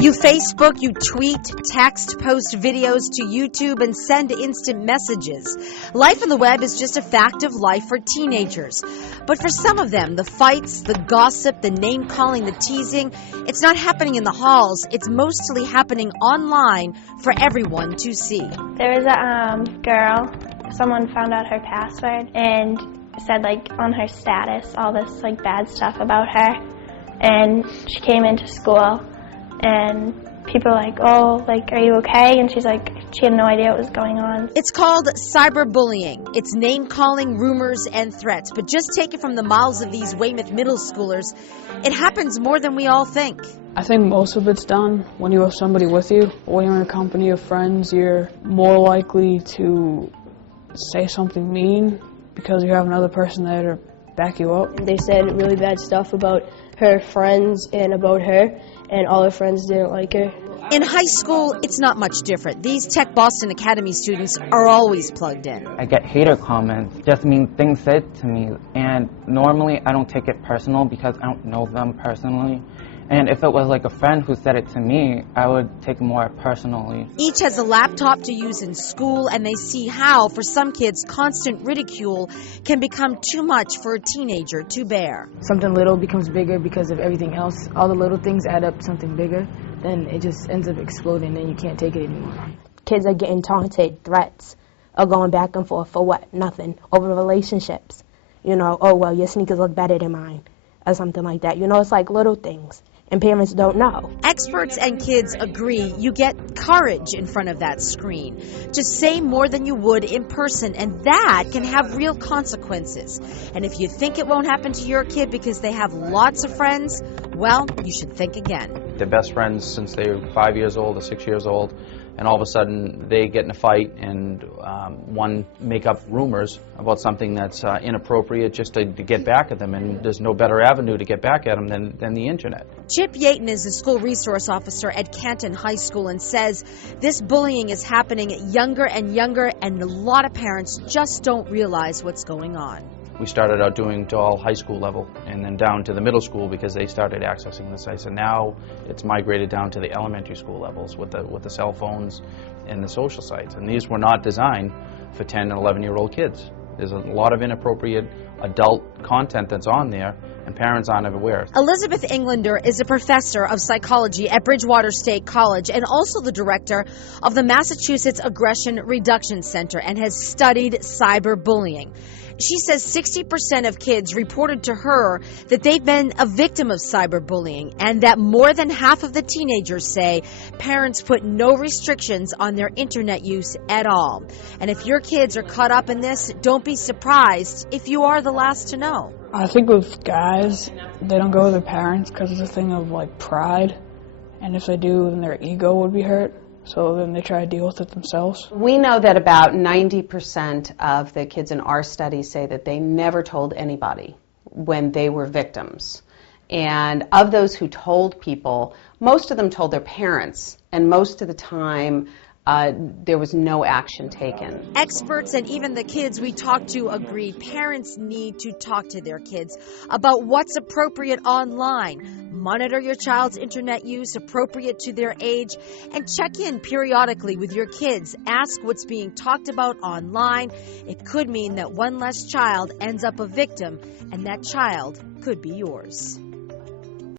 You Facebook, you tweet, text, post videos to YouTube, and send instant messages. Life on the web is just a fact of life for teenagers. But for some of them, the fights, the gossip, the name-calling, the teasing, it's not happening in the halls. It's mostly happening online for everyone to see. There was a girl, someone found out her password and said on her status all this bad stuff about her. And she came into school and people were oh, are you okay? And she's she had no idea what was going on. It's called cyberbullying. It's name-calling, rumors, and threats. But just take it from the mouths of these Weymouth middle schoolers, it happens more than we all think. I think most of it's done when you have somebody with you. When you're in a company of friends, you're more likely to say something mean because you have another person there to back you up. They said really bad stuff about her friends and about her, and all her friends didn't like her. In high school, it's not much different. These Tech Boston Academy students are always plugged in. I get hater comments, just mean things said to me, and normally I don't take it personal because I don't know them personally. And if it was a friend who said it to me, I would take it more personally. Each has a laptop to use in school, and they see how, for some kids, constant ridicule can become too much for a teenager to bear. Something little becomes bigger because of everything else. All the little things add up to something bigger, then it just ends up exploding, and you can't take it anymore. Kids are getting taunted, threats are going back and forth for what? Nothing. Over relationships. Oh, well, your sneakers look better than mine, or something like that. It's little things. And parents don't know. Experts and kids agree you get courage in front of that screen. Just say more than you would in person, and that can have real consequences. And if you think it won't happen to your kid because they have lots of friends, well, you should think again. They're best friends since they were 5 years old or 6 years old, and all of a sudden they get in a fight and one make up rumors about something that's inappropriate just to get back at them, and there's no better avenue to get back at them than the internet. Chip Yaton is the school resource officer at Canton High School and says this bullying is happening younger and younger, and a lot of parents just don't realize what's going on. We started out doing to all high school level and then down to the middle school because they started accessing the sites, and now it's migrated down to the elementary school levels with the cell phones and the social sites. And these were not designed for 10 and 11-year-old kids. There's a lot of inappropriate adult content that's on there, and parents aren't aware. Elizabeth Englander is a professor of psychology at Bridgewater State College and also the director of the Massachusetts Aggression Reduction Center and has studied cyberbullying. She says 60% of kids reported to her that they've been a victim of cyberbullying, and that more than half of the teenagers say parents put no restrictions on their internet use at all. And if your kids are caught up in this, don't be surprised if you are the last to know. I think with guys, they don't go with their parents because it's a thing of pride, and if they do, then their ego would be hurt. So then they try to deal with it themselves. We know that about 90% of the kids in our study say that they never told anybody when they were victims. And of those who told people, most of them told their parents, and most of the time there was no action taken. Experts and even the kids we talked to agree parents need to talk to their kids about what's appropriate online. Monitor your child's internet use appropriate to their age, and check in periodically with your kids. Ask what's being talked about online. It could mean that one less child ends up a victim, and that child could be yours.